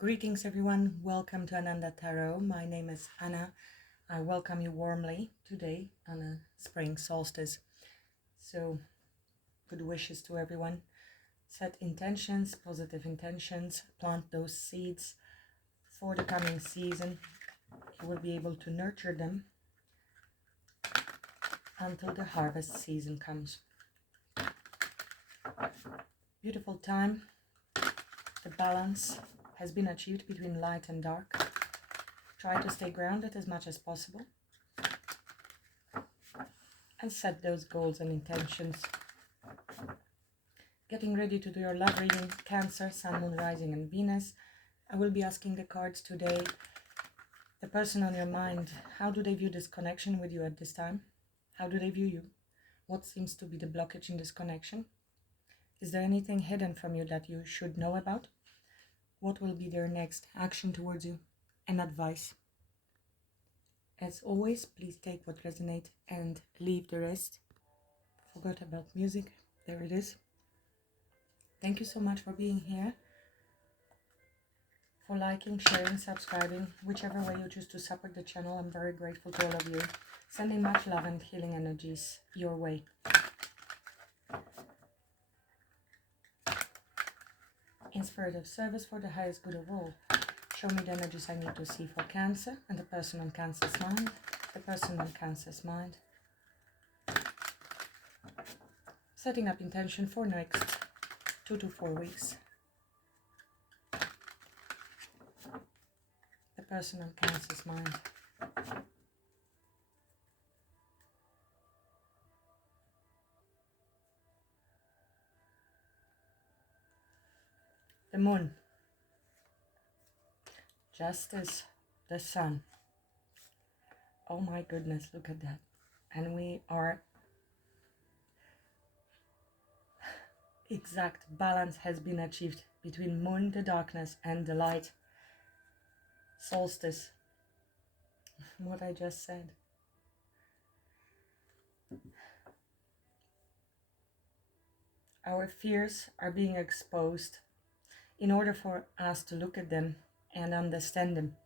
Greetings everyone, welcome to Ananda Tarot. My name is Anna. I welcome you warmly today on a spring solstice. So, good wishes to everyone. Set intentions, positive intentions, plant those seeds for the coming season. You will be able to nurture them until the harvest season comes. Beautiful time. The balance has been achieved between light and dark. Try to stay grounded as much as possible and set those goals and intentions. Getting ready to do your love reading, Cancer, Sun, Moon, Rising and Venus. I will be asking the cards today, the person on your mind, how do they view this connection with you at this time? How do they view you? What seems to be the blockage in this connection? Is there anything hidden from you that you should know about? What will be their next action towards you and advice? As always, please take what resonates and leave the rest. Forgot about music. There it is. Thank you so much for being here, for liking, sharing, subscribing, whichever way you choose to support the channel. I'm very grateful to all of you. Sending much love and healing energies your way. In spirit of service for the highest good of all, show me the energies I need to see for Cancer and the person on Cancer's mind, the person on Cancer's mind. Setting up intention for next 2 to 4 weeks. The person on Cancer's mind. The Moon. Justice. The Sun. Oh my goodness, look at that. And we are exact balance has been achieved between Moon, the darkness, and the light. Solstice. What I just said. Our fears are being exposed in order for us to look at them and understand them.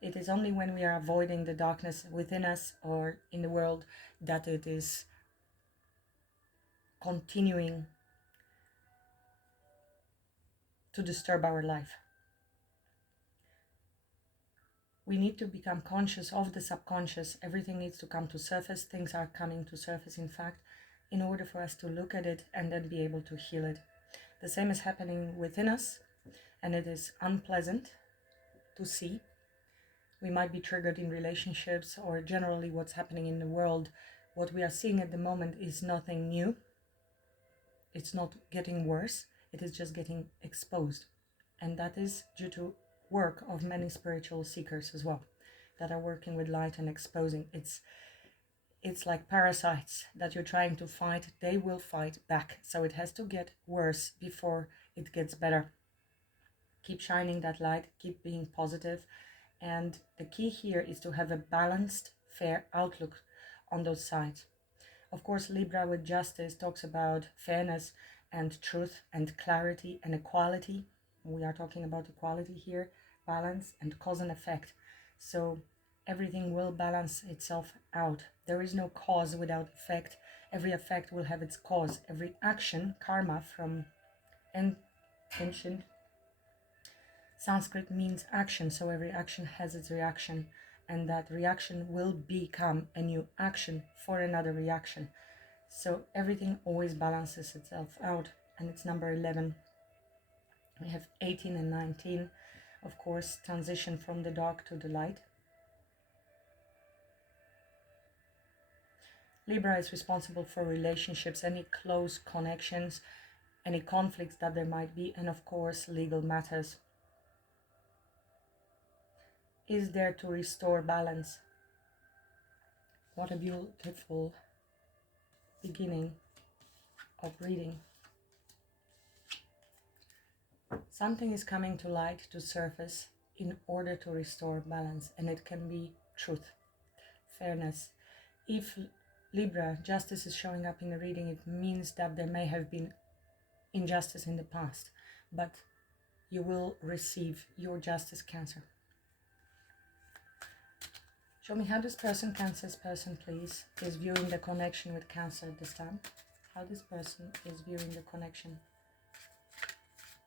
It is only when we are avoiding the darkness within us or in the world that it is continuing to disturb our life. We need to become conscious of the subconscious. Everything needs to come to surface. Things are coming to surface, in fact, in order for us to look at it and then be able to heal it. The same is happening within us, and it is unpleasant to see. We might be triggered in relationships or generally what's happening in the world. What we are seeing at the moment is nothing new. It's not getting worse. It is just getting exposed. And that is due to work of many spiritual seekers as well, that are working with light and exposing. It's like parasites that you're trying to fight. They will fight back. So it has to get worse before it gets better. Keep shining that light. Keep being positive. And the key here is to have a balanced, fair outlook on those sides. Of course, Libra with justice talks about fairness and truth and clarity and equality. We are talking about equality here, balance and cause and effect. So everything will balance itself out. There is no cause without effect. Every effect will have its cause. Every action, karma from ancient Sanskrit means action, so every action has its reaction, and that reaction will become a new action for another reaction. So everything always balances itself out, and it's number 11. We have 18 and 19, of course, transition from the dark to the light. Libra is responsible for relationships, any close connections, any conflicts that there might be, and of course, legal matters. Is there to restore balance. What a beautiful beginning of reading. Something is coming to light, to surface, in order to restore balance, and it can be truth, fairness. If Libra, justice is showing up in the reading, it means that there may have been injustice in the past, but You will receive your justice, Cancer. Show me how this person, Cancer's person, please, is viewing the connection with Cancer at this time. How this person is viewing the connection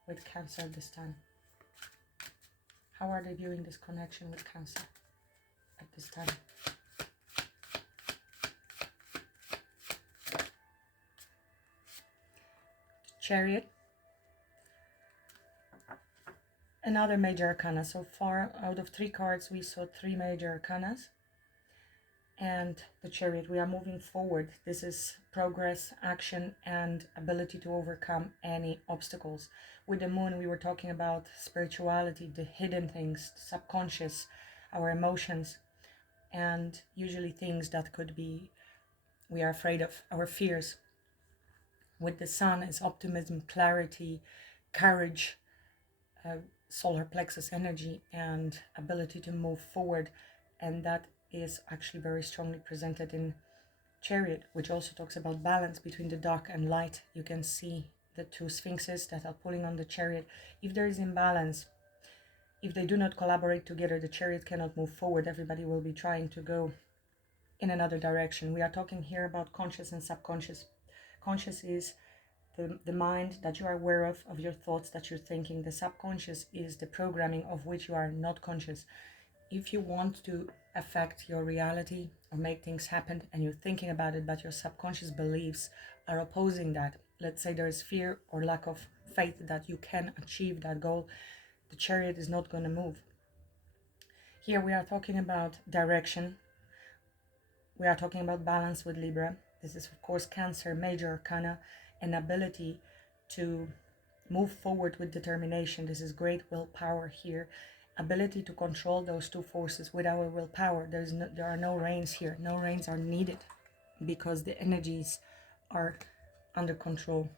with Cancer at this time. How are they viewing this connection with Cancer at this time? Chariot. Another major arcana. So far, out of 3 cards, we saw 3 major arcanas. And the Chariot, we are moving forward. This is progress, action, and ability to overcome any obstacles. With the Moon, we were talking about spirituality, the hidden things, the subconscious, our emotions, and usually things that could be, we are afraid of, our fears. With the Sun is optimism, clarity, courage, solar plexus energy, and ability to move forward. And that is actually very strongly presented in Chariot, which also talks about balance between the dark and light. You can see the 2 sphinxes that are pulling on the Chariot. If there is imbalance, if they do not collaborate together, the Chariot cannot move forward. Everybody will be trying to go in another direction. We are talking here about conscious and subconscious. Conscious is the mind that you are aware of your thoughts that you're thinking. The subconscious is the programming of which you are not conscious. If you want to affect your reality or make things happen and you're thinking about it, but your subconscious beliefs are opposing that, let's say there is fear or lack of faith that you can achieve that goal, the Chariot is not going to move. Here we are talking about direction. We are talking about balance with Libra. This is, of course, Cancer, major arcana, an ability to move forward with determination. This is great willpower here. Ability to control those 2 forces with our willpower. There are no reins here. No reins are needed because the energies are under control.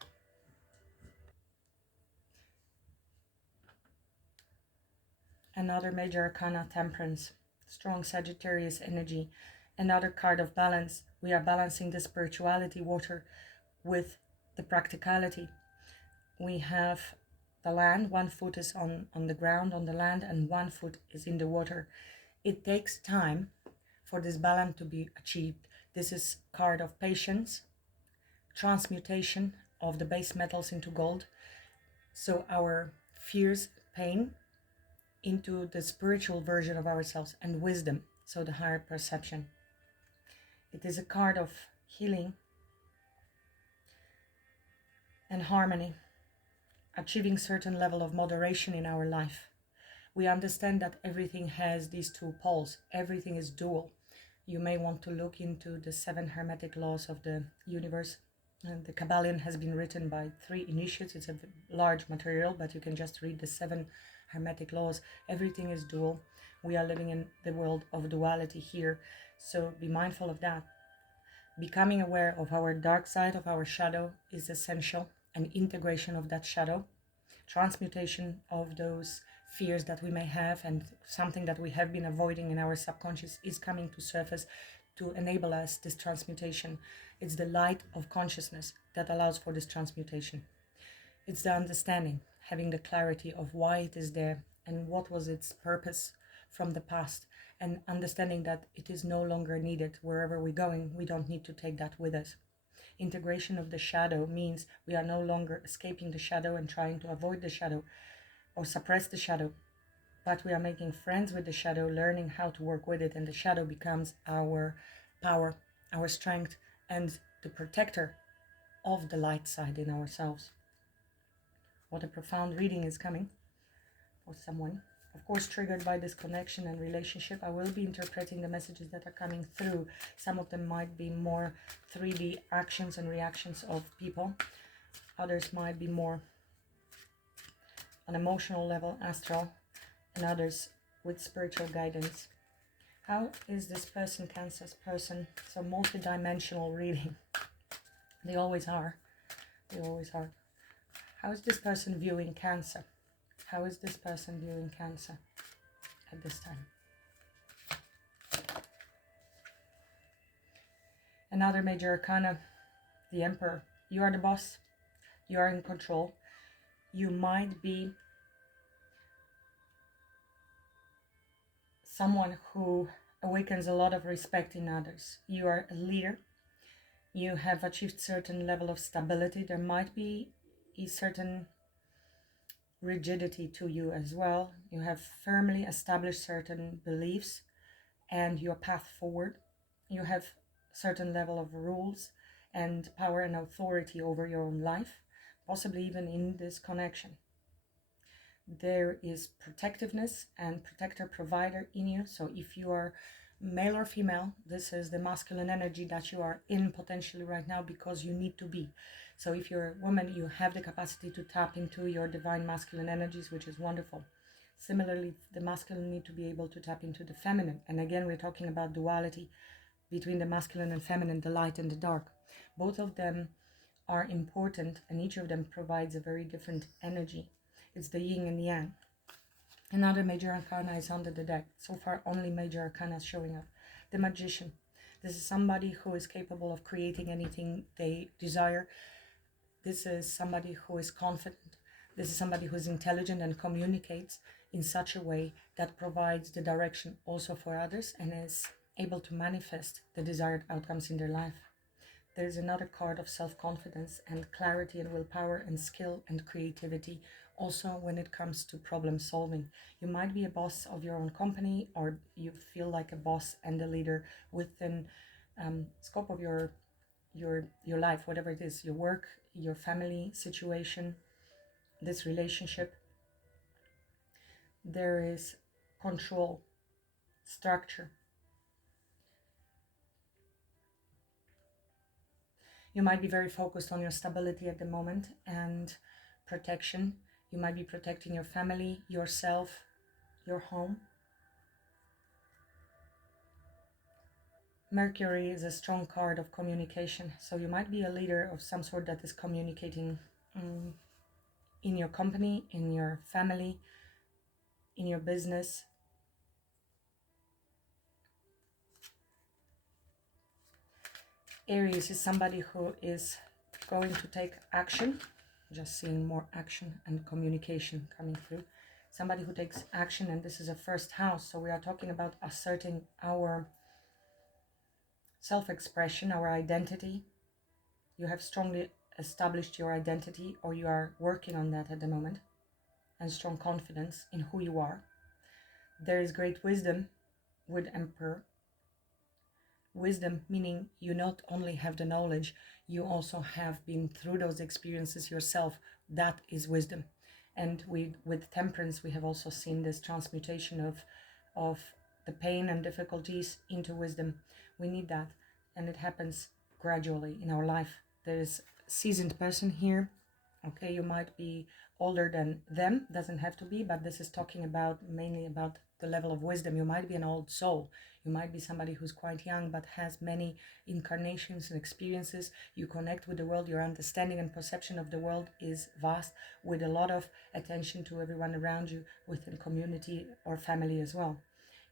Another major arcana, Temperance, strong Sagittarius energy. Another card of balance. We are balancing the spirituality, water, with the practicality. We have the land, 1 foot is on the ground, on the land, and 1 foot is in the water. It takes time for this balance to be achieved. This is card of patience, transmutation of the base metals into gold. So our fears, pain, into the spiritual version of ourselves, and wisdom, so the higher perception. It is a card of healing and harmony, achieving certain level of moderation in our life. We understand that everything has these 2 poles. Everything is dual. You may want to look into the 7 hermetic laws of the universe. And the Kabbalion has been written by 3 initiates. It's a large material, but you can just read the 7 hermetic laws. Everything is dual. We are living in the world of duality here. So be mindful of that. Becoming aware of our dark side, of our shadow, is essential. An integration of that shadow, transmutation of those fears that we may have, and something that we have been avoiding in our subconscious is coming to surface to enable us this transmutation. It's the light of consciousness that allows for this transmutation. It's the understanding, having the clarity of why it is there and what was its purpose from the past, and understanding that it is no longer needed. Wherever we're going, we don't need to take that with us. Integration of the shadow means we are no longer escaping the shadow and trying to avoid the shadow or suppress the shadow, but we are making friends with the shadow, learning how to work with it, and the shadow becomes our power, our strength, and the protector of the light side in ourselves. What a profound reading is coming for someone. Of course, triggered by this connection and relationship, I will be interpreting the messages that are coming through. Some of them might be more 3D actions and reactions of people. Others might be more on emotional level, astral, and others with spiritual guidance. How is this person, Cancer's person? So multi-dimensional reading. They always are. They always are. How is this person viewing Cancer? How is this person viewing Cancer at this time? Another major arcana, the Emperor. You are the boss. You are in control. You might be someone who awakens a lot of respect in others. You are a leader. You have achieved certain level of stability. There might be a certain rigidity to you as well. You have firmly established certain beliefs and your path forward. You have certain level of rules and power and authority over your own life, possibly even in this connection. There is protectiveness and protector provider in you. So if you are male or female, this is the masculine energy that you are in potentially right now because you need to be. So if you're a woman, you have the capacity to tap into your divine masculine energies, which is wonderful. Similarly, the masculine need to be able to tap into the feminine. And again, we're talking about duality between the masculine and feminine, the light and the dark. Both of them are important, and each of them provides a very different energy. It's the yin and yang. Another major arcana is under the deck. So far, only major arcana is showing up. The magician. This is somebody who is capable of creating anything they desire. This is somebody who is confident. This is somebody who is intelligent and communicates in such a way that provides the direction also for others and is able to manifest the desired outcomes in their life. There's another card of self-confidence and clarity and willpower and skill and creativity, also when it comes to problem solving. You might be a boss of your own company, or you feel like a boss and a leader within scope of your life, whatever it is, your work, your family situation, this relationship. There is control, structure. You might be very focused on your stability at the moment and protection. You might be protecting your family, yourself, your home. Mercury is a strong card of communication, so you might be a leader of some sort that is communicating in your company, in your family, in your business. Aries is somebody who is going to take action. Just seeing more action and communication coming through. Somebody who takes action, and this is a first house, so we are talking about asserting our self-expression, our identity. You have strongly established your identity, or you are working on that at the moment, and strong confidence in who you are. There is great wisdom with Emperor. Wisdom meaning you not only have the knowledge, you also have been through those experiences yourself. That is wisdom. And with Temperance, we have also seen this transmutation of the pain and difficulties into wisdom. We need that, and it happens gradually in our life. There is a seasoned person here. Okay, you might be older than them, doesn't have to be, but this is talking about mainly about the level of wisdom. You might be an old soul. You might be somebody who's quite young but has many incarnations and experiences. You connect with the world. Your understanding and perception of the world is vast, with a lot of attention to everyone around you within community or family as well.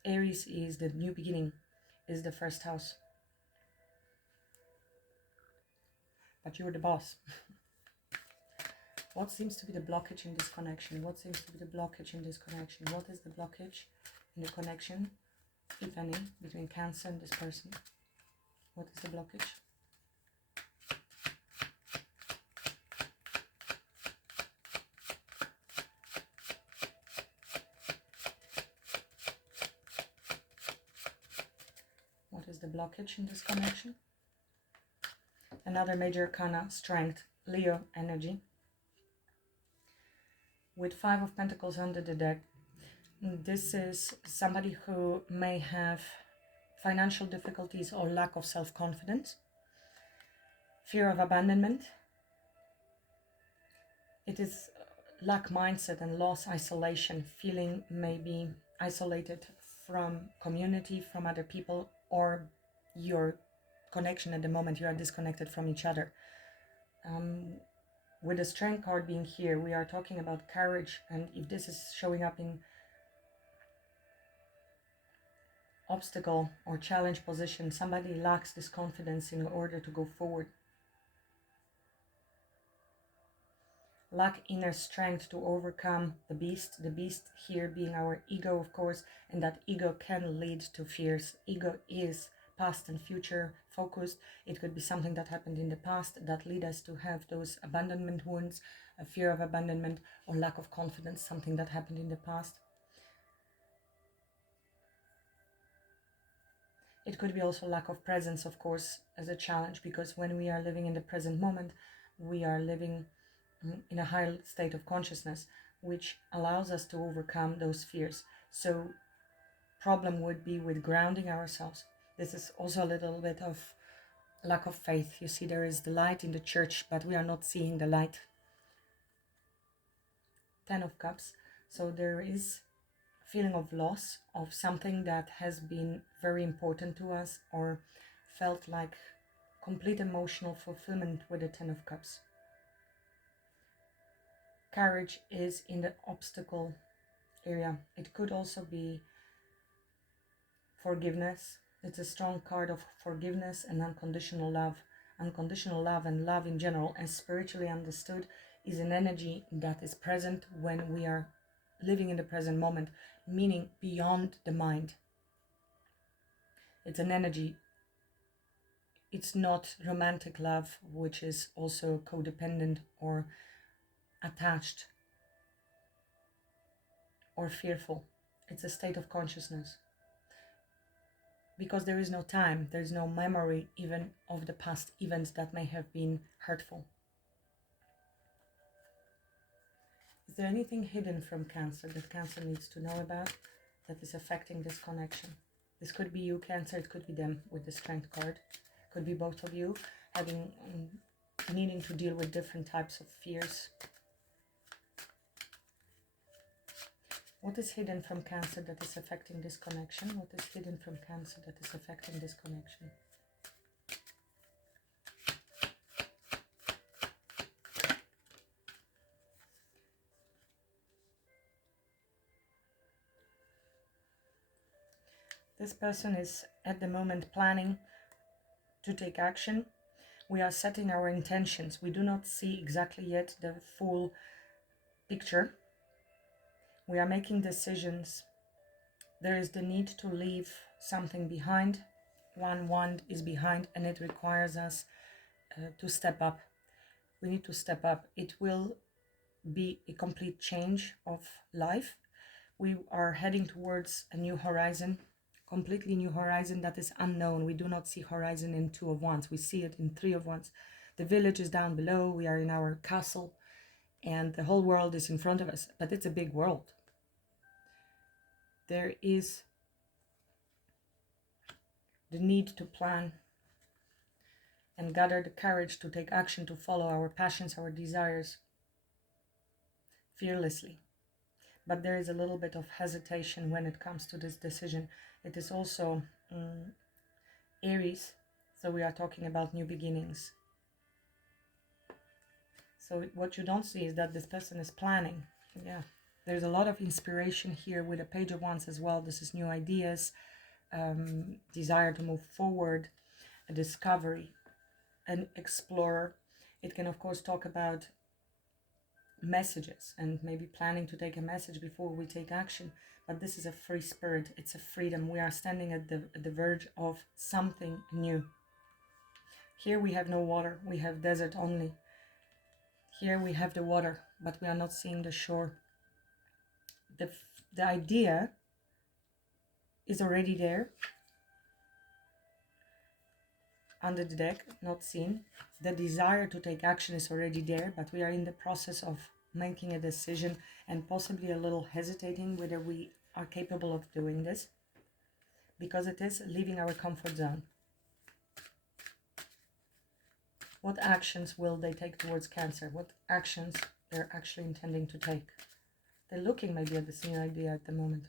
Aries is the new beginning, is the first house. But you're the boss. What seems to be the blockage in this connection? What seems to be the blockage in this connection? What is the blockage in the connection, if any, between Cancer and this person? What is the blockage? What is the blockage in this connection? Another major arcana, strength, Leo energy. With 5 of Pentacles under the deck, this is somebody who may have financial difficulties or lack of self-confidence, fear of abandonment. It is lack mindset and loss, isolation, feeling maybe isolated from community, from other people, or your connection at the moment, you are disconnected from each other. With the Strength card being here, we are talking about courage, and if this is showing up in obstacle or challenge position, somebody lacks this confidence in order to go forward. lack inner strength to overcome the beast here being our ego, of course, and that ego can lead to fears. Ego is past and future focused. It could be something that happened in the past that lead us to have those abandonment wounds, a fear of abandonment, or lack of confidence, something that happened in the past. It could be also lack of presence, of course, as a challenge, because when we are living in the present moment, we are living in a higher state of consciousness, which allows us to overcome those fears. So problem would be with grounding ourselves. This is also a little bit of lack of faith. You see, there is the light in the church, but we are not seeing the light. 10 of Cups. So there is a feeling of loss of something that has been very important to us, or felt like complete emotional fulfillment with the 10 of Cups. Courage is in the obstacle area. It could also be forgiveness. It's a strong card of forgiveness and unconditional love. Unconditional love and love in general, as spiritually understood, is an energy that is present when we are living in the present moment, meaning beyond the mind. It's an energy. It's not romantic love, which is also codependent or attached or fearful. It's a state of consciousness. Because there is no time, there is no memory even of the past events that may have been hurtful. Is there anything hidden from Cancer that Cancer needs to know about that is affecting this connection? This could be you, Cancer, it could be them with the Strength card. It could be both of you having needing to deal with different types of fears. What is hidden from Cancer that is affecting this connection? What is hidden from Cancer that is affecting this connection? This person is at the moment planning to take action. We are setting our intentions. We do not see exactly yet the full picture. We are making decisions. There is the need to leave something behind. One wand is behind, and it requires us to step up. We need to step up. It will be a complete change of life. We are heading towards a new horizon, completely new horizon that is unknown. We do not see horizon in 2 of Wands. We see it in 3 of Wands. The village is down below. We are in our castle, and the whole world is in front of us. But it's a big world. There is the need to plan and gather the courage to take action, to follow our passions, our desires fearlessly. But there is a little bit of hesitation when it comes to this decision. It is also Aries, so we are talking about new beginnings. So what you don't see is that this person is planning. Yeah, there's a lot of inspiration here with a Page of Wands as well. This is new ideas, desire to move forward, a discovery, an explorer. It can of course talk about messages and maybe planning to take a message before we take action. But this is a free spirit. It's a freedom. We are standing at the verge of something new. Here we have no water. We have desert only. Here we have the water, but we are not seeing the shore. The idea is already there under the deck, not seen. The desire to take action is already there, but we are in the process of making a decision and possibly a little hesitating whether we are capable of doing this, because it is leaving our comfort zone. What actions will they take towards Cancer? What actions they're actually intending to take? They're looking maybe at this new idea at the moment.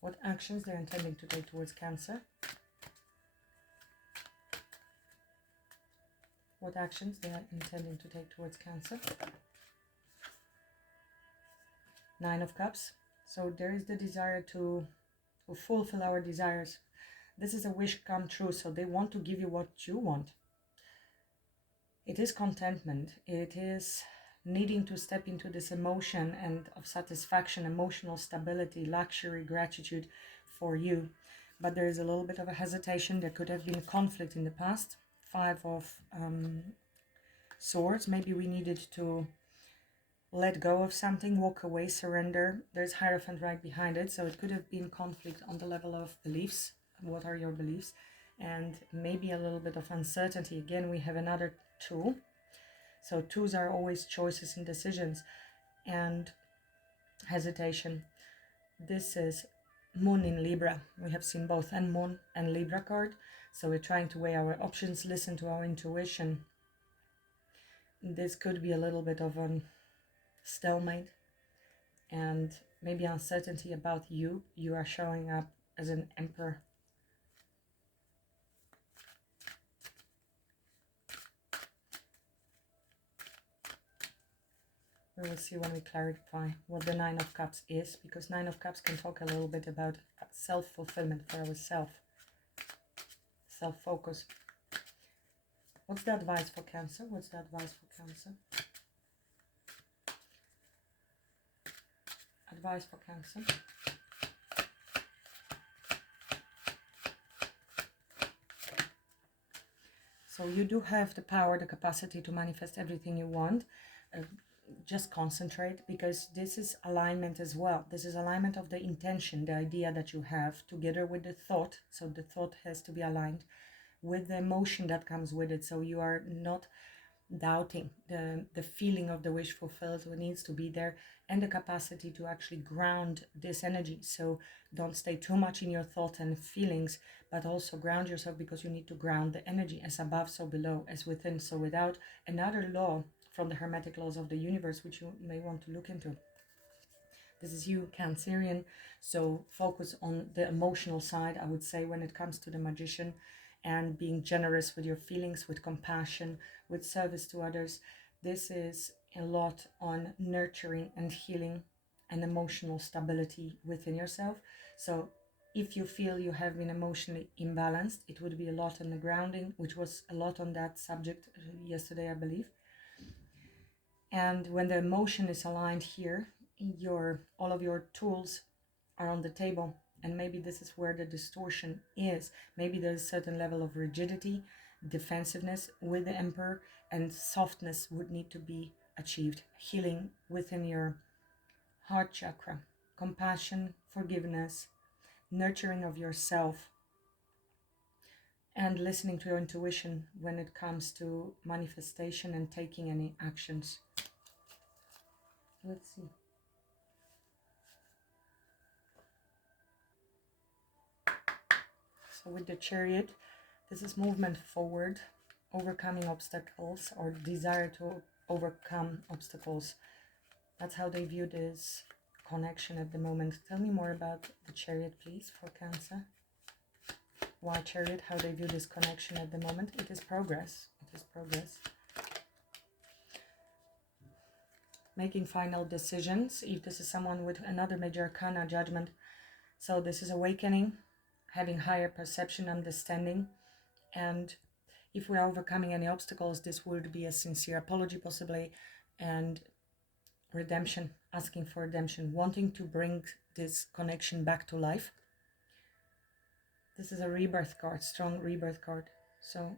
What actions they're intending to take towards Cancer? What actions they are intending to take towards Cancer? 9 of Cups. So there is the desire to fulfill our desires. This is a wish come true. So they want to give you what you want. It is contentment. It is needing to step into this emotion and of satisfaction, emotional stability, luxury, gratitude for you. But there is a little bit of a hesitation. There could have been a conflict in the past. 5 of Swords. Maybe we needed to let go of something, walk away, surrender. There's Hierophant right behind it. So it could have been conflict on the level of beliefs. What are your beliefs? And maybe a little bit of uncertainty. Again, we have another 2. So 2s are always choices and decisions and hesitation. This is Moon in Libra. We have seen both and Moon and Libra card. So we're trying to weigh our options, listen to our intuition. This could be a little bit of a stalemate and maybe uncertainty about you. You are showing up as an Emperor. We will see when we clarify what the 9 of Cups is, because 9 of Cups can talk a little bit about self-fulfillment for ourselves, self-focus. What's the advice for Cancer? What's the advice for Cancer? Advice for Cancer. So you do have the power, the capacity to manifest everything you want. Just concentrate, because this is alignment as well. This is alignment of the intention, the idea that you have, together with the thought. So the thought has to be aligned with the emotion that comes with it. So you are not doubting the feeling of the wish fulfilled. It needs to be there, and the capacity to actually ground this energy. So don't stay too much in your thought and feelings, but also ground yourself, because you need to ground the energy, as above so below, as within so without. Another law from the Hermetic laws of the universe, which you may want to look into. This is you, Cancerian. So focus on the emotional side, I would say, when it comes to the Magician, and being generous with your feelings, with compassion, with service to others. This is a lot on nurturing and healing and emotional stability within yourself. So if you feel you have been emotionally imbalanced, it would be a lot on the grounding, which was a lot on that subject yesterday, I believe. And when the emotion is aligned here, all of your tools are on the table. And maybe this is where the distortion is. Maybe there's a certain level of rigidity, defensiveness with the Emperor, and softness would need to be achieved. Healing within your heart chakra, compassion, forgiveness, nurturing of yourself, and listening to your intuition when it comes to manifestation and taking any actions. Let's see. So with the Chariot, this is movement forward, overcoming obstacles, or desire to overcome obstacles. That's how they view this connection at the moment. Tell me more about the Chariot, please, for Cancer. Why Chariot? How they view this connection at the moment? It is progress. It is progress. Making final decisions. If this is someone with another major arcana, Judgment. So this is awakening, having higher perception, understanding. And if we are overcoming any obstacles, this would be a sincere apology possibly, and redemption, asking for redemption, wanting to bring this connection back to life. This is a rebirth card, strong rebirth card. So,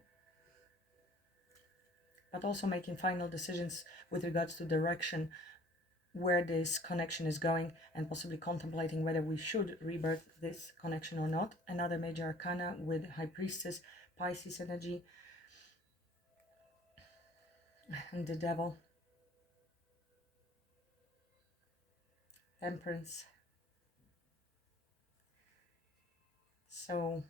but also making final decisions with regards to direction, where this connection is going, and possibly contemplating whether we should rebirth this connection or not. Another major arcana with High Priestess, Pisces energy, and the Devil, Temperance. So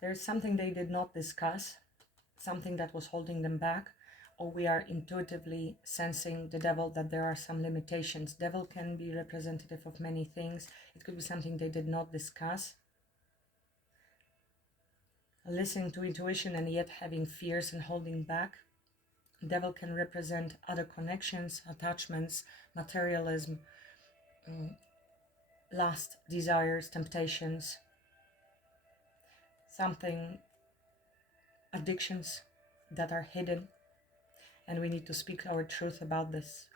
there's something they did not discuss, something that was holding them back, or we are intuitively sensing the Devil that there are some limitations. Devil can be representative of many things. It could be something they did not discuss. Listening to intuition and yet having fears and holding back. Devil can represent other connections, attachments, materialism, lust, desires, temptations, something, addictions that are hidden. and we need to speak our truth about this.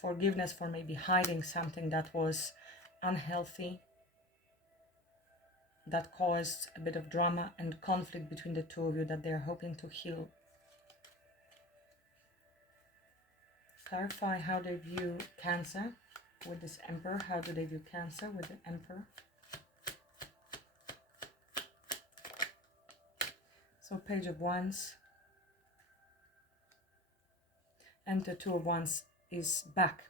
Forgiveness for maybe hiding something that was unhealthy, that caused a bit of drama and conflict between the two of you that they're hoping to heal. Clarify how they view Cancer with this Emperor. How do they view Cancer with the Emperor? So Page of Wands. And the Two of Wands is back.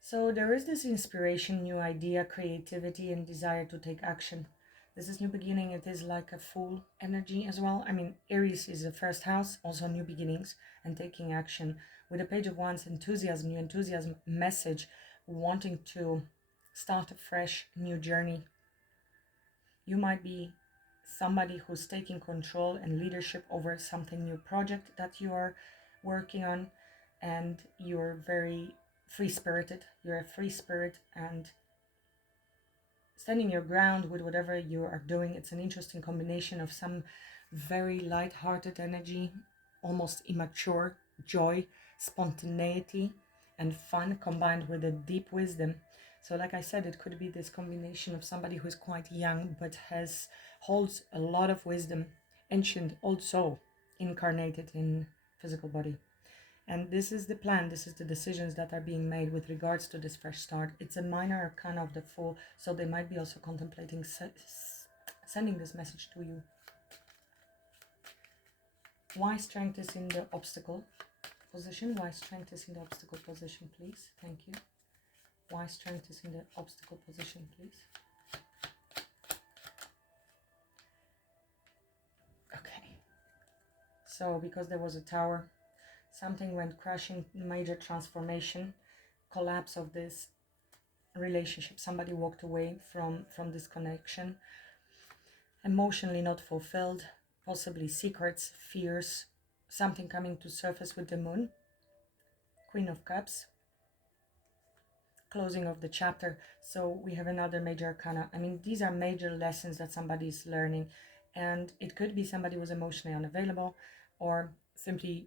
So there is this inspiration, new idea, creativity, and desire to take action. This is new beginning. It is like a full energy as well. I mean, Aries is the first house, also new beginnings and taking action. With the Page of Wands, enthusiasm, new enthusiasm, message, wanting to start a fresh new journey. You might be somebody who's taking control and leadership over something new project that you are working on, and you're very free-spirited. You're a free spirit and standing your ground with whatever you are doing. It's an interesting combination of some very light-hearted energy, almost immature joy, spontaneity, and fun combined with a deep wisdom. So like I said, it could be this combination of somebody who is quite young but holds a lot of wisdom, ancient old soul incarnated in physical body. And this is the plan, this is the decisions that are being made with regards to this fresh start. It's a minor arcana of the Fool, so they might be also contemplating sending this message to you. Why strength is in the obstacle position? Why strength is in the obstacle position, please? Thank you. Why strength is in the obstacle position, please? Okay. So because there was a Tower, something went crashing, major transformation, collapse of this relationship. Somebody walked away from this connection, emotionally not fulfilled, possibly secrets, fears, something coming to surface with the Moon, Queen of Cups, closing of the chapter. So we have another major arcana. I mean, these are major lessons that somebody is learning, and it could be somebody was emotionally unavailable, or simply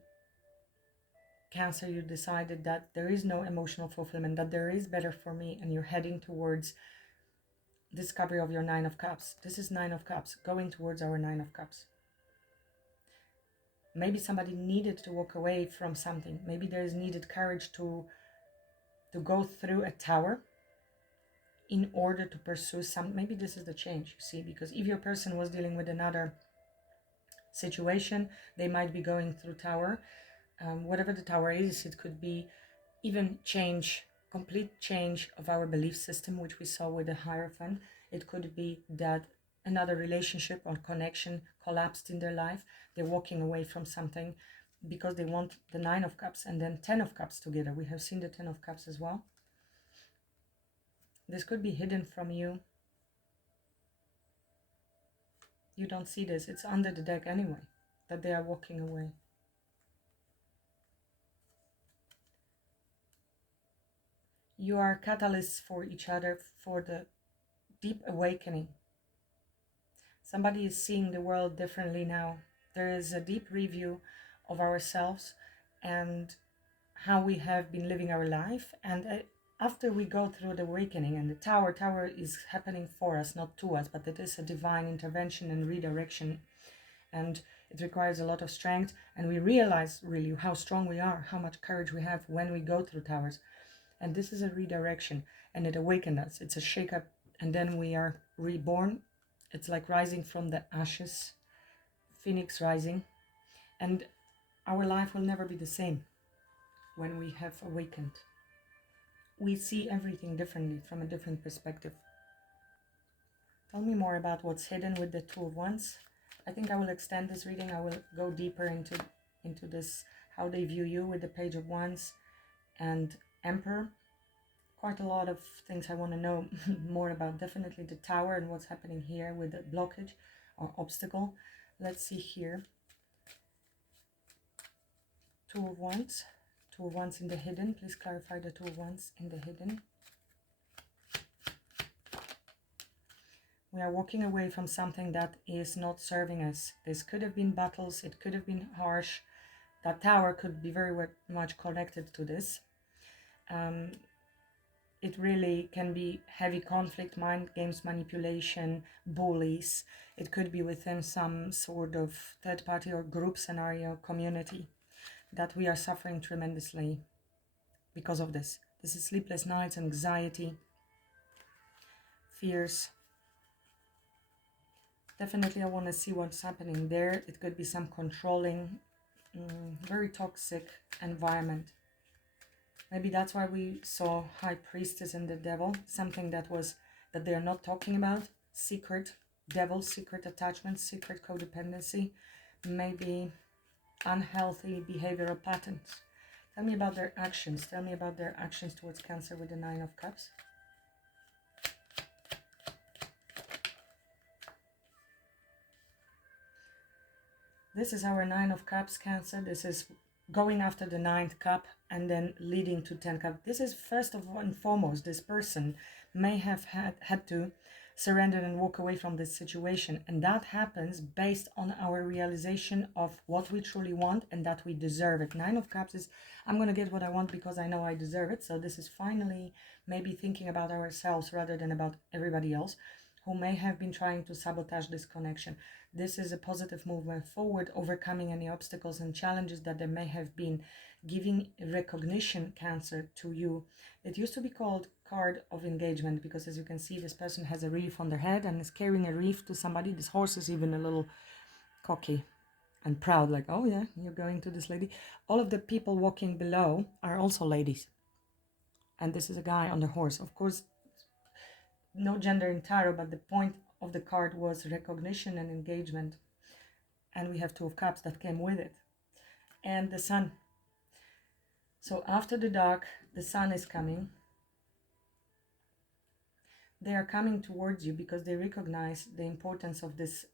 Cancer, you decided that there is no emotional fulfillment, that there is better for me, and you're heading towards discovery of your Nine of Cups. This is Nine of Cups, going towards our Nine of Cups. Maybe somebody needed to walk away from something. Maybe there is needed courage to go through a Tower in order to pursue some. Maybe this is the change, you see, because if your person was dealing with another situation, they might be going through Tower. Whatever the Tower is, it could be even complete change of our belief system, which we saw with the Hierophant. It could be that another relationship or connection collapsed in their life. They're walking away from something because they want the Nine of Cups and then 10 of Cups together. We have seen the 10 of Cups as well. This could be hidden from you. You don't see this. It's under the deck anyway, that they are walking away. You are catalysts for each other for the deep awakening. Somebody is seeing the world differently now. There is a deep review of ourselves and how we have been living our life. And after we go through the awakening, and the Tower is happening for us, not to us, but it is a divine intervention and redirection. And it requires a lot of strength. And we realize really how strong we are, how much courage we have when we go through Towers. And this is a redirection, and it awakened us. It's a shake-up, and then we are reborn. It's like rising from the ashes, phoenix rising. And our life will never be the same when we have awakened. We see everything differently, from a different perspective. Tell me more about what's hidden with the Two of Wands. I think I will extend this reading. I will go deeper into this, how they view you with the Page of Wands and Emperor. Quite a lot of things I want to know more about. Definitely the Tower and what's happening here with the blockage or obstacle. Let's see here. Two of Wands. Two of Wands in the hidden. Please clarify the Two of Wands in the hidden. We are walking away from something that is not serving us. This could have been battles, it could have been harsh. That tower could be very much connected to this. It really can be heavy conflict, mind games, manipulation, bullies. It could be within some sort of third party or group scenario, community, that we are suffering tremendously because of this. This is sleepless nights, anxiety, fears. Definitely I want to see what's happening there. It could be some controlling, very toxic environment. Maybe that's why we saw High Priestess and the Devil, something that they're not talking about. Secret devil, secret attachment, secret codependency, maybe unhealthy behavioral patterns. Tell me about their actions. Tell me about their actions towards Cancer with the Nine of Cups. This is our Nine of Cups, Cancer. This is going after the ninth cup and then leading to 10 cup. This is first of all and foremost, this person may have had to surrender and walk away from this situation, and that happens based on our realization of what we truly want and that we deserve it. Nine of Cups is, I'm going to get what I want because I know I deserve it. So this is finally maybe thinking about ourselves rather than about everybody else who may have been trying to sabotage this connection. This is a positive movement forward, overcoming any obstacles and challenges that there may have been, giving recognition, Cancer, to you. It used to be called card of engagement because, as you can see, this person has a wreath on their head and is carrying a wreath to somebody. This horse is even a little cocky and proud, like, oh yeah, you're going to this lady. All of the people walking below are also ladies. And this is a guy on the horse. Of course, no gender in tarot, but the point of the card was recognition and engagement. And we have Two of Cups that came with it. And the Sun. So after the dark, the Sun is coming. They are coming towards you because they recognize the importance of this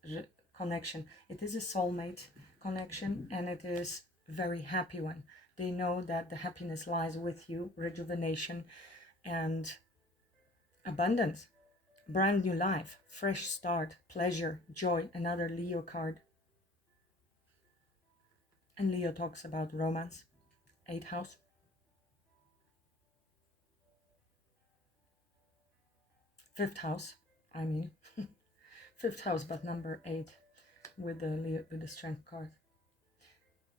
connection. It is a soulmate connection, and it is a very happy one. They know that the happiness lies with you, rejuvenation and abundance, brand new life, fresh start, pleasure, joy. Another Leo card. And Leo talks about romance. 8th house. Fifth house, I mean. Fifth house, but number 8 with the Leo, with the Strength card.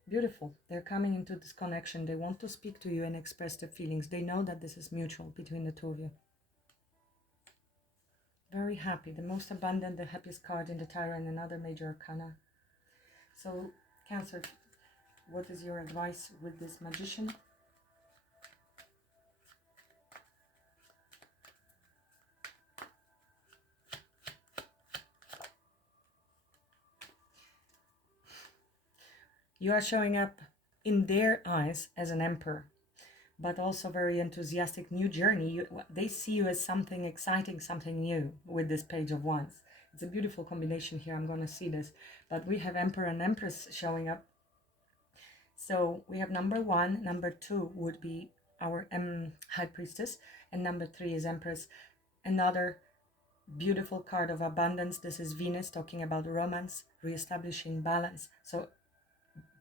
Beautiful. They're coming into this connection. They want to speak to you and express their feelings. They know that this is mutual between the two of you. Very happy. The most abundant, the happiest card in the tarot, and another major arcana. So, Cancer, what is your advice with this Magician? You are showing up in their eyes as an emperor, but also very enthusiastic, new journey. They see you as something exciting, something new with this Page of Wands. It's a beautiful combination here. I'm going to see this. But we have Emperor and Empress showing up. So we have number 1. Number 2 would be our High Priestess. And number 3 is Empress. Another beautiful card of abundance. This is Venus talking about romance, reestablishing balance. So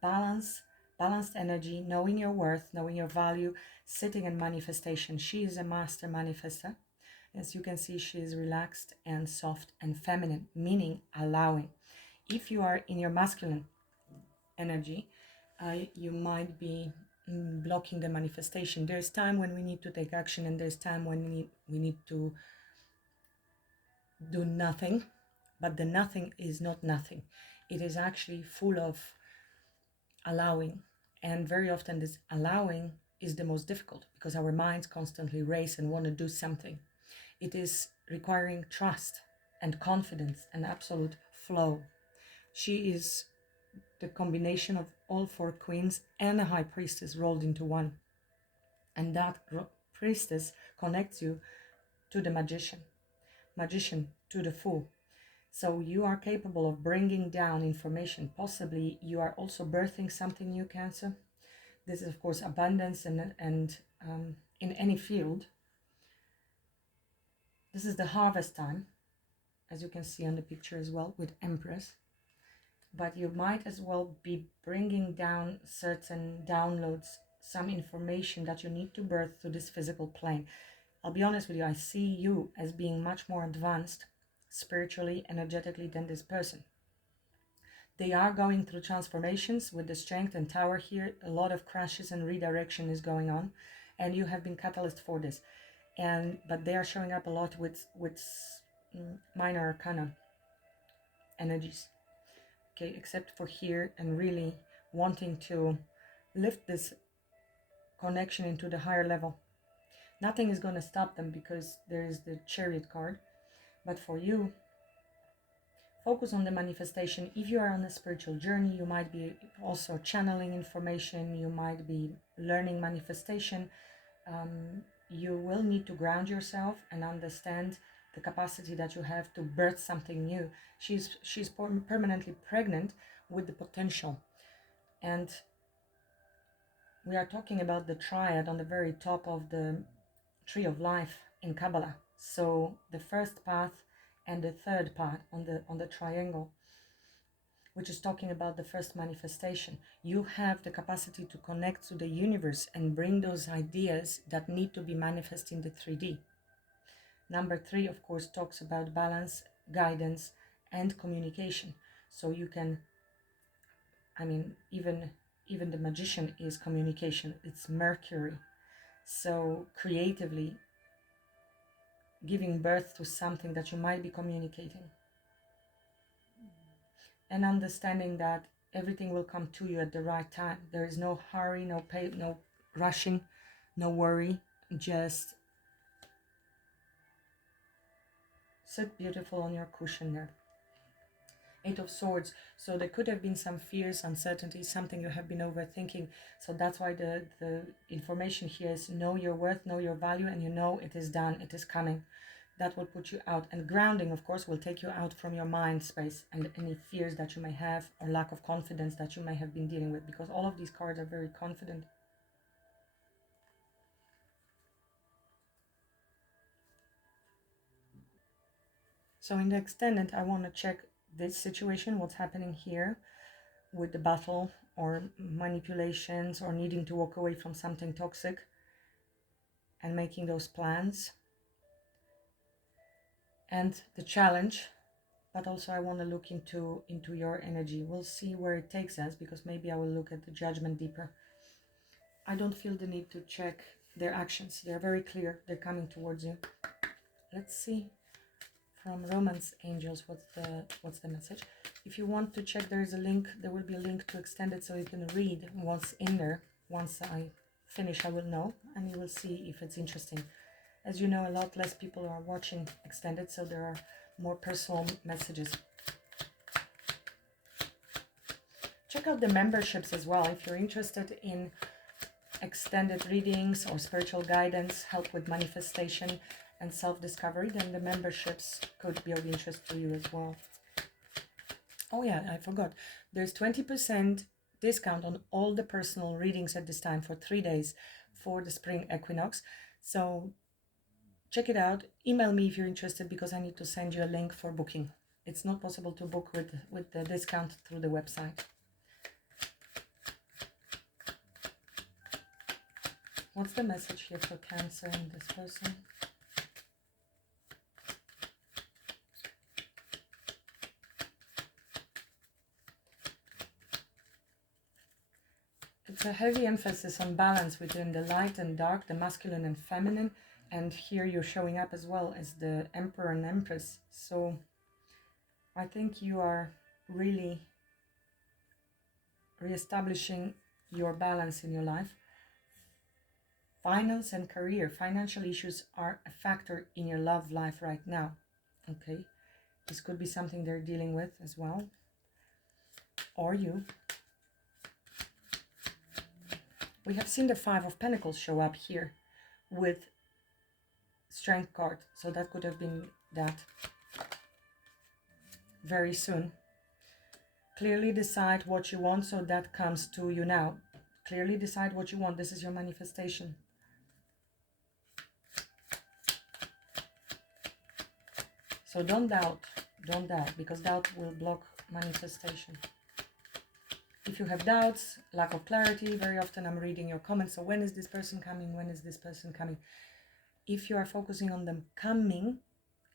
balanced energy, knowing your worth, knowing your value, sitting in manifestation. She is a master manifester. As you can see, she is relaxed and soft and feminine, meaning allowing. If you are in your masculine energy, you might be blocking the manifestation. There's time when we need to take action, and there's time when we need to do nothing. But the nothing is not nothing. It is actually full of allowing, and very often this allowing is the most difficult because our minds constantly race and want to do something. It is requiring trust and confidence and absolute flow. She is the combination of all 4 queens and a High Priestess rolled into one, and that priestess connects you to the magician to the Fool. So you are capable of bringing down information. Possibly you are also birthing something new, Cancer. This is, of course, abundance and in any field. This is the harvest time. as you can see on the picture as well, with Empress. But you might as well be bringing down certain downloads, some information that you need to birth to this physical plane. I'll be honest with you, I see you as being much more advanced spiritually, energetically than this person. They are going through transformations with the Strength and Tower here. A lot of crashes and redirection is going on, and you have been catalyst for this. But they are showing up a lot with minor arcana energies. Okay, except for here, and really wanting to lift this connection into the higher level. Nothing is going to stop them because there is the Chariot card. But for you, focus on the manifestation. If you are on a spiritual journey, you might be also channeling information, you might be learning manifestation. You will need to ground yourself and understand the capacity that you have to birth something new. She's permanently pregnant with the potential. And we are talking about the triad on the very top of the tree of life in Kabbalah. So the first path and the third path on the triangle, which is talking about the first manifestation. You have the capacity to connect to the universe and bring those ideas that need to be manifest in the 3D. Number 3, of course, talks about balance, guidance, and communication. So you can, even the magician is communication. It's Mercury. So creatively giving birth to something that you might be communicating. And understanding that everything will come to you at the right time. There is no hurry, no rushing, no worry. Just sit beautiful on your cushion there. 8 of Swords. So there could have been some fears, uncertainty, something you have been overthinking. So that's why the information here is know your worth, know your value, and you know it is done, it is coming. That will put you out. And grounding, of course, will take you out from your mind space and any fears that you may have or lack of confidence that you may have been dealing with, because all of these cards are very confident. So in the extended, I want to check this situation, what's happening here with the battle or manipulations or needing to walk away from something toxic and making those plans. And the challenge, but also I want to look into your energy. We'll see where it takes us, because maybe I will look at the Judgment deeper. I don't feel the need to check their actions. They're very clear. They're coming towards you. Let's see from Romance Angels what's the message. If you want to check, there is a link. There will be a link to Extended, so you can read what's in there. Once I finish, I will know, and you will see if it's interesting. As you know, a lot less people are watching Extended, so there are more personal messages. Check out the memberships as well. If you're interested in extended readings or spiritual guidance, help with manifestation and self-discovery, then the memberships could be of interest to you as well. Oh yeah, I forgot. There's 20% discount on all the personal readings at this time for 3 days for the Spring Equinox. So check it out. Email me if you're interested, because I need to send you a link for booking. It's not possible to book with the discount through the website. What's the message here for Cancer and this person? It's a heavy emphasis on balance within the light and dark, the masculine and feminine. And here you're showing up as well as the Emperor and Empress. So I think you are really reestablishing your balance in your life. Finance and career. Financial issues are a factor in your love life right now. Okay. This could be something they're dealing with as well. Or you. We have seen the 5 of Pentacles show up here with Strength card, so that could have been that. Very soon. Clearly decide what you want, so that comes to you now. Clearly decide what you want. This is your manifestation. So don't doubt. Don't doubt, because doubt will block manifestation. If you have doubts, lack of clarity, very often I'm reading your comments. So when is this person coming? When is this person coming? If you are focusing on them coming,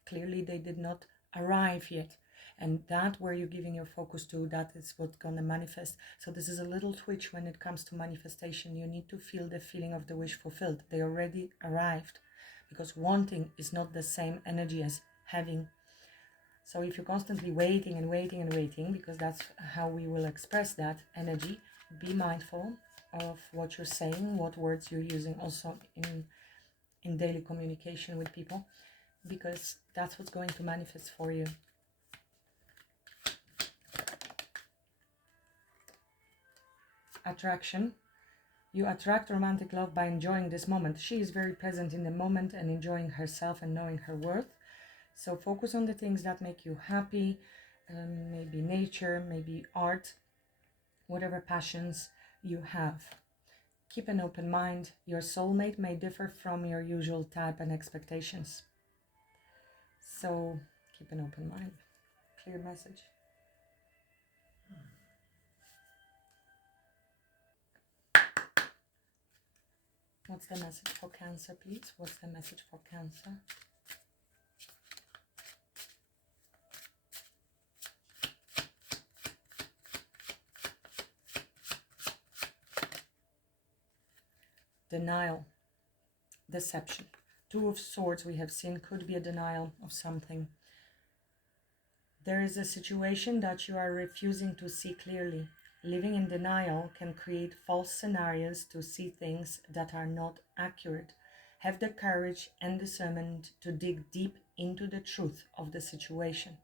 clearly they did not arrive yet. And that where you're giving your focus to, that is what's going to manifest. So this is a little twitch when it comes to manifestation. You need to feel the feeling of the wish fulfilled. They already arrived, because wanting is not the same energy as having. So if you're constantly waiting and waiting and waiting, because that's how we will express that energy, be mindful of what you're saying, what words you're using also in daily communication with people, because that's what's going to manifest for you. Attraction. You attract romantic love by enjoying this moment. She is very present in the moment and enjoying herself and knowing her worth. So focus on the things that make you happy, maybe nature, maybe art, whatever passions you have. Keep an open mind. Your soulmate may differ from your usual type and expectations. So keep an open mind. Clear message. What's the message for Cancer, please? What's the message for Cancer? Denial, deception. Two of Swords we have seen could be a denial of something. There is a situation that you are refusing to see clearly. Living in denial can create false scenarios to see things that are not accurate. Have the courage and discernment to dig deep into the truth of the situation.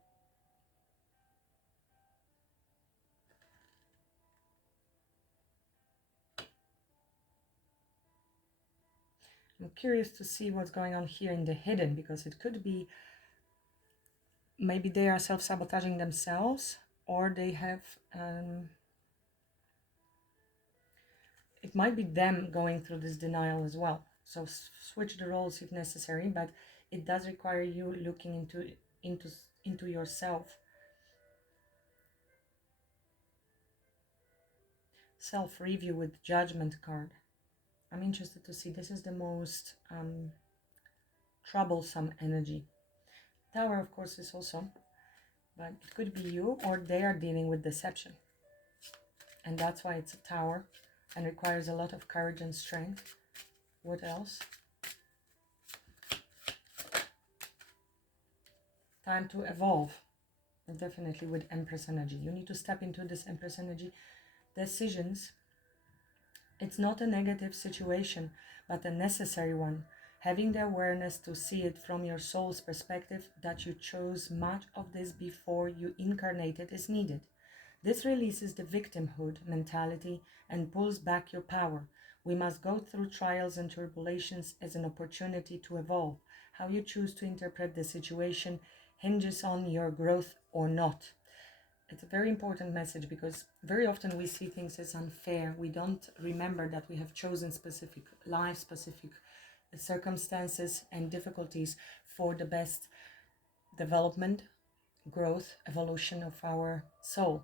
I'm curious to see what's going on here in the hidden, because it could be maybe they are self-sabotaging themselves, or they have it might be them going through this denial as well. So switch the roles if necessary, but it does require you looking into yourself. Self-review with Judgment card. I'm interested to see. This is the most troublesome energy. Tower, of course, is also, but it could be you, or they are dealing with deception. And that's why it's a tower and requires a lot of courage and strength. What else? Time to evolve. Definitely with Empress energy. You need to step into this Empress energy. Decisions. It's not a negative situation, but a necessary one. Having the awareness to see it from your soul's perspective, that you chose much of this before you incarnated, is needed. This releases the victimhood mentality and pulls back your power. We must go through trials and tribulations as an opportunity to evolve. How you choose to interpret the situation hinges on your growth or not. It's a very important message, because very often we see things as unfair. We don't remember that we have chosen specific life, specific circumstances and difficulties for the best development, growth, evolution of our soul.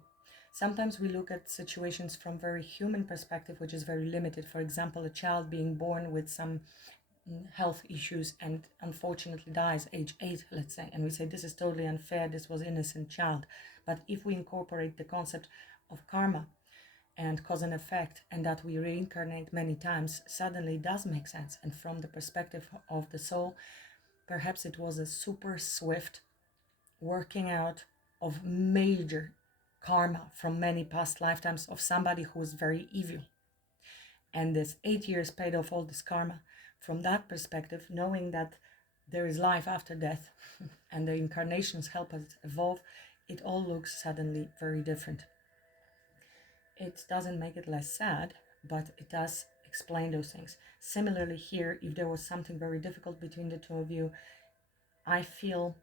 Sometimes we look at situations from very human perspective, which is very limited. For example, a child being born with some health issues and unfortunately dies age 8, let's say, and we say this is totally unfair, this was innocent child. But if we incorporate the concept of karma and cause and effect, and that we reincarnate many times, suddenly it does make sense. And from the perspective of the soul, perhaps it was a super swift working out of major karma from many past lifetimes of somebody who was very evil. And this 8 years paid off all this karma. From that perspective, knowing that there is life after death and the incarnations help us evolve, it all looks suddenly very different. It doesn't make it less sad, but it does explain those things. Similarly here, if there was something very difficult between the two of you, I feel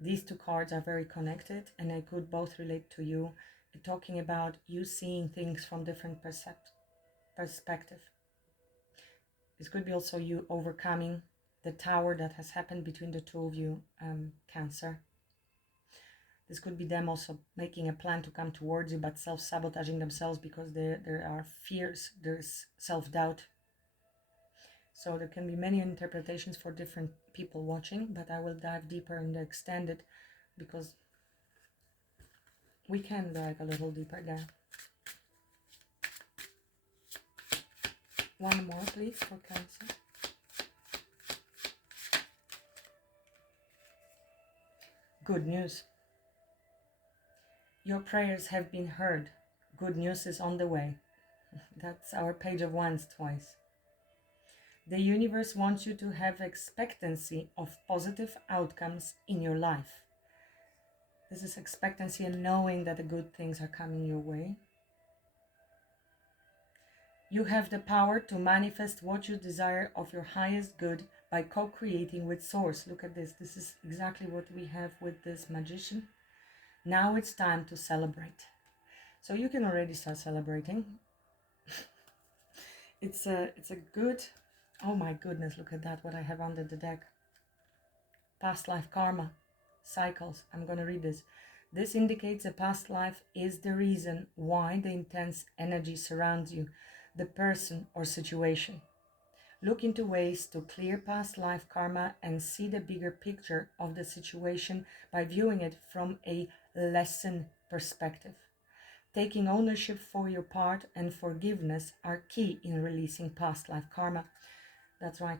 these two cards are very connected, and they could both relate to you, talking about you seeing things from different perspective. This could be also you overcoming the tower that has happened between the two of you, Cancer. This could be them also making a plan to come towards you, but self-sabotaging themselves because there are fears, there's self-doubt. So there can be many interpretations for different people watching, but I will dive deeper in the extended because we can dive a little deeper there. One more, please, for Cancer. Good news. Your prayers have been heard. Good news is on the way. That's our Page of Wands twice. The universe wants you to have expectancy of positive outcomes in your life. This is expectancy and knowing that the good things are coming your way. You have the power to manifest what you desire of your highest good by co-creating with Source. Look at this. This is exactly what we have with this Magician. Now it's time to celebrate. So you can already start celebrating. It's a good, oh my goodness, look at that, what I have under the deck. Past life karma, cycles. I'm going to read this. This indicates a past life is the reason why the intense energy surrounds you, the person or situation. Look into ways to clear past life karma and see the bigger picture of the situation by viewing it from a lesson perspective. Taking ownership for your part and forgiveness are key in releasing past life karma. That's right.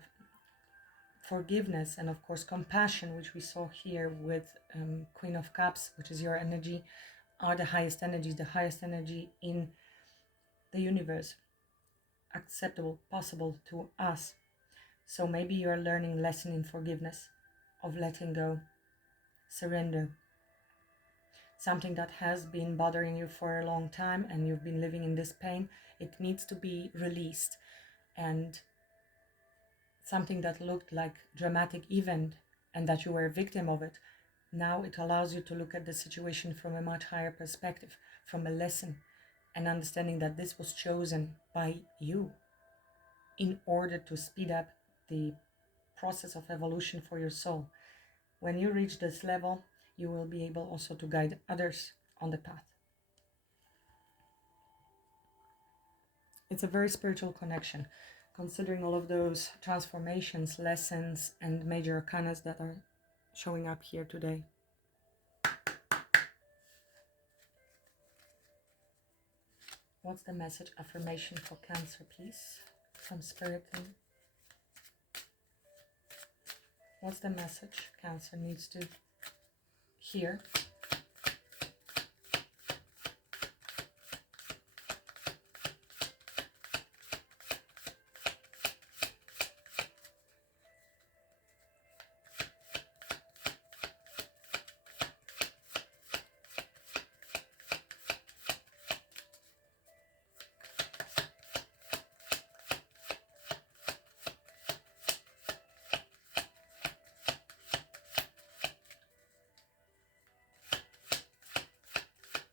Forgiveness and of course compassion, which we saw here with Queen of Cups, which is your energy, are the highest energies, the highest energy in the universe, acceptable, possible to us. So maybe you are learning lesson in forgiveness, of letting go, surrender. Something that has been bothering you for a long time and you've been living in this pain, it needs to be released. And something that looked like dramatic event and that you were a victim of it, now it allows you to look at the situation from a much higher perspective, from a lesson, and understanding that this was chosen by you in order to speed up the process of evolution for your soul. When you reach this level, you will be able also to guide others on the path. It's a very spiritual connection, considering all of those transformations, lessons, and major arcanas that are showing up here today. What's the message affirmation for Cancer, please, from Spirit? What's the message Cancer needs to hear?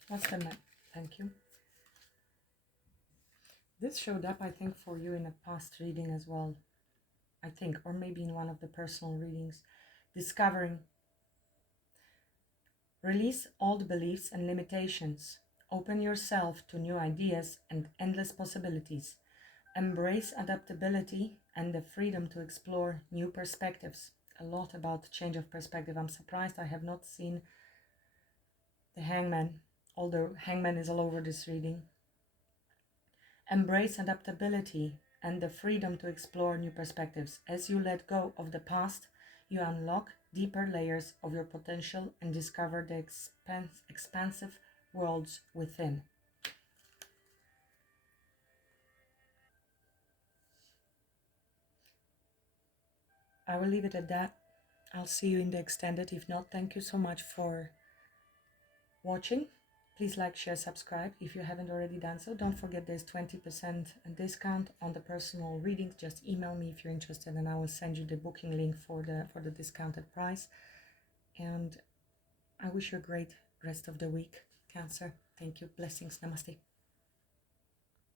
What's the thank you. This showed up, I think, for you in a past reading as well. I think, or maybe in one of the personal readings. Discovering. Release old beliefs and limitations. Open yourself to new ideas and endless possibilities. Embrace adaptability and the freedom to explore new perspectives. A lot about change of perspective. I'm surprised I have not seen the Hangman, although Hangman is all over this reading. Embrace adaptability and the freedom to explore new perspectives. As you let go of the past, you unlock deeper layers of your potential and discover the expansive worlds within. I will leave it at that. I'll see you in the extended. If not, thank you so much for watching. Please like, share, subscribe if you haven't already done so. Don't forget there's 20% discount on the personal readings. Just email me if you're interested and I will send you the booking link for the discounted price. And I wish you a great rest of the week, Cancer. Thank you. Blessings. Namaste.